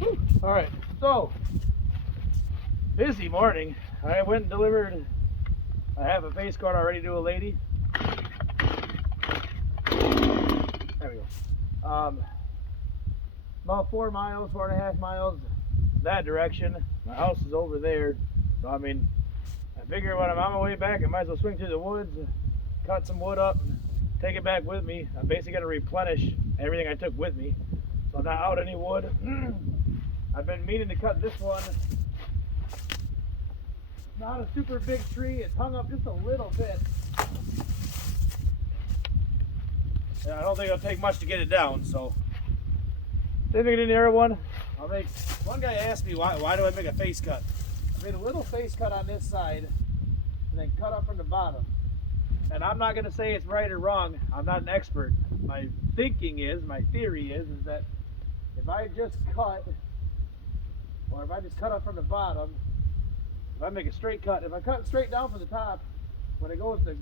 All right, so busy morning. I went and delivered. I have a face guard already to a lady. There we go. About 4 miles, 4.5 miles that direction. My house is over there, so I mean, I figure when I'm on my way back, I might as well swing through the woods, cut some wood up, and take it back with me. I'm basically gonna replenish everything I took with me, so I'm not out any wood. I've been meaning to cut this one. Not a super big tree. It's hung up just a little bit. Yeah, I don't think it'll take much to get it down, so see if I can do the other one. I'll make. One guy asked me why do I make a face cut? I made a little face cut on this side and then cut up from the bottom. And I'm not gonna say it's right or wrong. I'm not an expert. My thinking is, my theory is that if I just cut, or if I just cut up from the bottom, if I make a straight cut, if I cut straight down from the top, when it goes to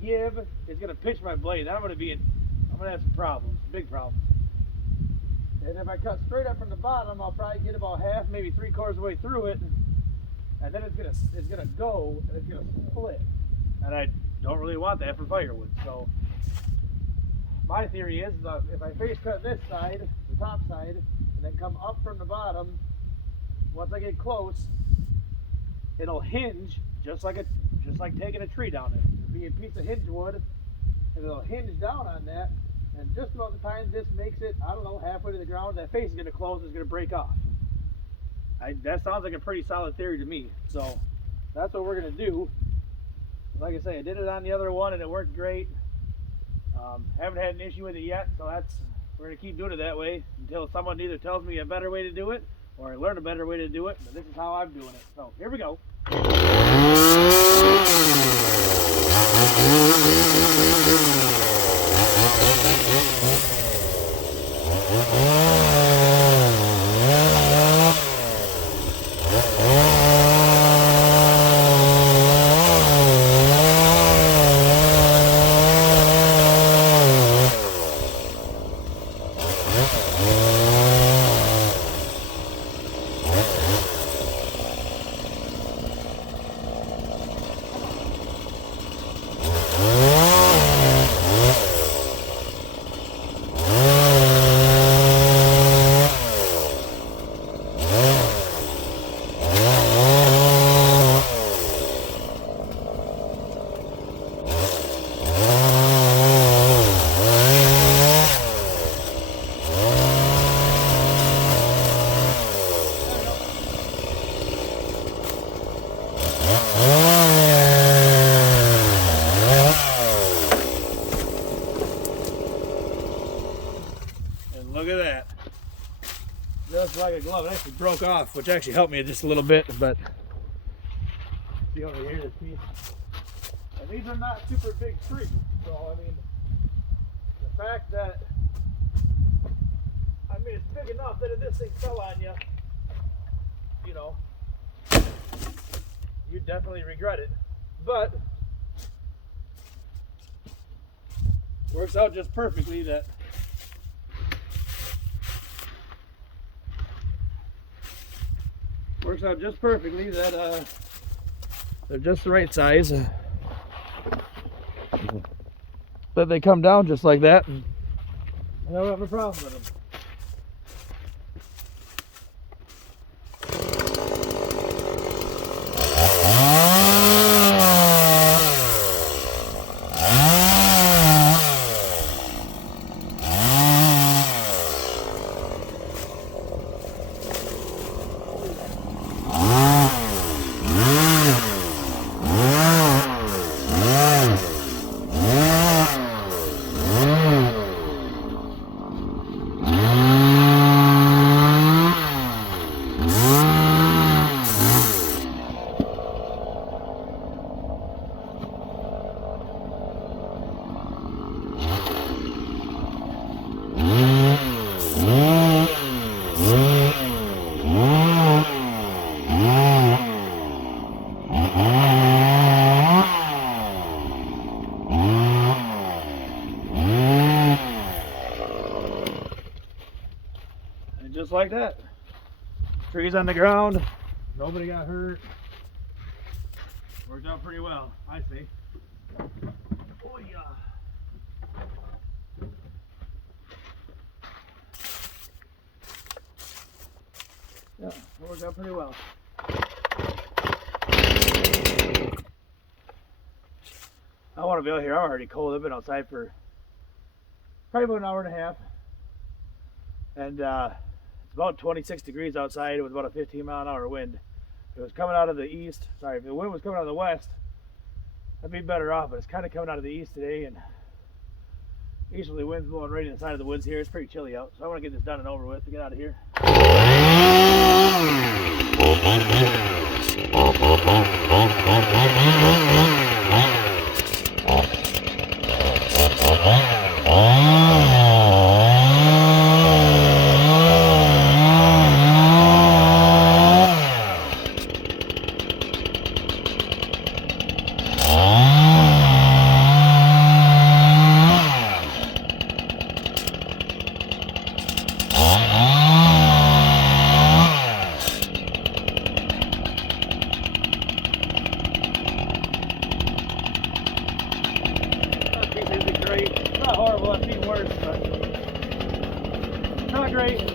give, it's gonna pitch my blade. Then I'm gonna have some problems, big problems. And if I cut straight up from the bottom, I'll probably get about half, maybe 3/4 of the way through it, and then it's gonna go and it's gonna split. And I don't really want that for firewood. So my theory is if I face cut this side, the top side, and then come up from the bottom, once I get close, it'll hinge just like taking a tree down it. It'll be a piece of hinge wood, and it'll hinge down on that. And just about the time this makes it, I don't know, halfway to the ground, that face is going to close, it's going to break off. That sounds like a pretty solid theory to me. So that's what we're going to do. Like I say, I did it on the other one and it worked great. Haven't had an issue with it yet, so we're going to keep doing it that way until someone either tells me a better way to do it or I learn a better way to do it. But this is how I'm doing it. So here we go. Look at that. Just like a glove. It actually broke off, which actually helped me just a little bit, but see over here this piece. And these are not super big trees. So I mean the fact that it's big enough that if this thing fell on you, you know, you'd definitely regret it. But works out just perfectly that they're just the right size. But they come down just like that, and I don't have a problem with them. Just like that. Trees on the ground. Nobody got hurt. Worked out pretty well, I think. Oh yeah. Yeah, worked out pretty well. I want to be out here. I'm already cold. I've been outside for probably about an hour and a half. And it's about 26 degrees outside with about a 15-mile-an-hour wind. If it was coming out of the east, sorry, if the wind was coming out of the west, I'd be better off, but it's kind of coming out of the east today, and usually the wind's blowing right inside of the woods here. It's pretty chilly out, so I want to get this done and over with to get out of here. Not horrible, I've seen worse, but not great.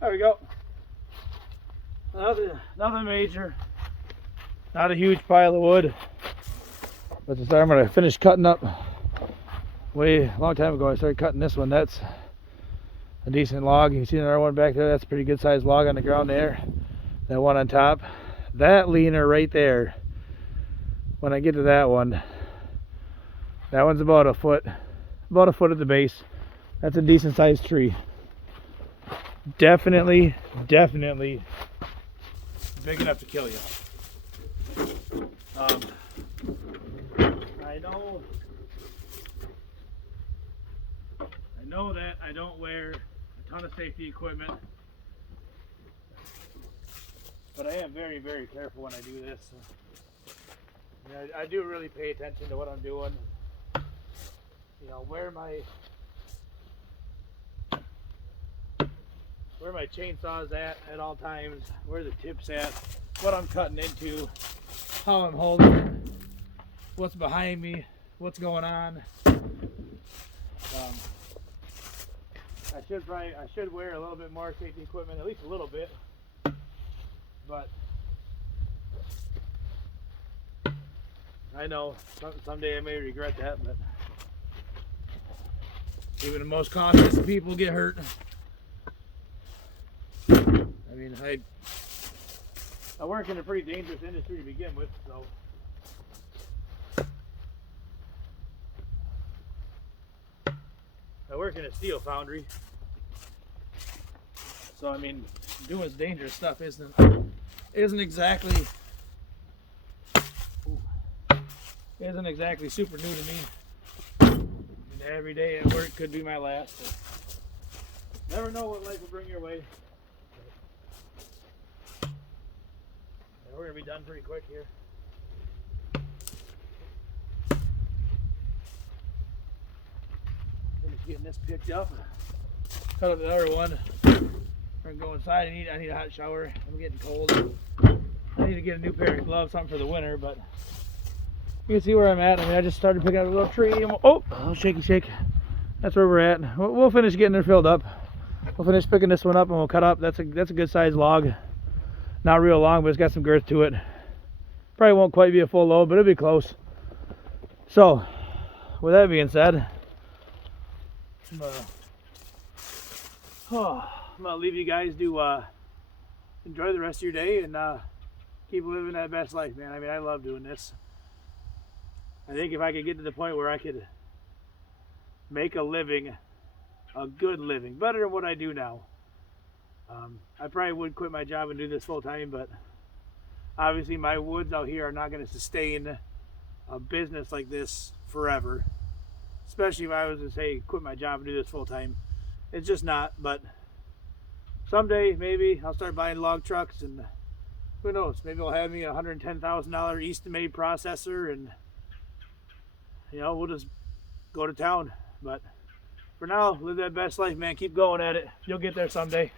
There we go. Nothing major. Not a huge pile of wood. But to start, I'm going to finish cutting up. A long time ago I started cutting this one. That's a decent log. You can see another one back there. That's a pretty good sized log on the ground there. That one on top. That leaner right there, when I get to that one, that one's about a foot at the base. That's a decent sized tree. Definitely big enough to kill you. I know that I don't wear a ton of safety equipment, but I am very careful when I do this. I do really pay attention to what I'm doing. You know, where my chainsaw's at all times, where the tip's at. what I'm cutting into, how I'm holding, what's behind me, what's going on. I should wear a little bit more safety equipment, at least a little bit, but I know someday I may regret that, but even the most cautious people get hurt. I mean, I work in a pretty dangerous industry to begin with, so I work in a steel foundry. So I mean, doing dangerous stuff isn't exactly super new to me. I mean, every day at work could be my last. So never know what life will bring your way. And we're gonna be done pretty quick here. Finish getting this picked up. Cut up the other one. We're gonna go inside. I need a hot shower. I'm getting cold. I need to get a new pair of gloves, something for the winter, but you can see where I'm at. I mean, I just started picking up a little tree. Oh, shaky shake. That's where we're at. We'll finish getting her filled up. We'll finish picking this one up and we'll cut up. That's a good sized log. Not real long, but it's got some girth to it. Probably won't quite be a full load, but it'll be close. So, with that being said, I'm gonna leave you guys to enjoy the rest of your day and keep living that best life, man. I mean, I love doing this. I think if I could get to the point where I could make a living, a good living, better than what I do now, I probably would quit my job and do this full time, but obviously my woods out here are not going to sustain a business like this forever, especially if I was to say quit my job and do this full time. It's just not. But someday maybe I'll start buying log trucks, and who knows, maybe I'll have me a $110,000 Easton-made processor, and you know, we'll just go to town. But for now, live that best life, man. Keep going at it. You'll get there someday.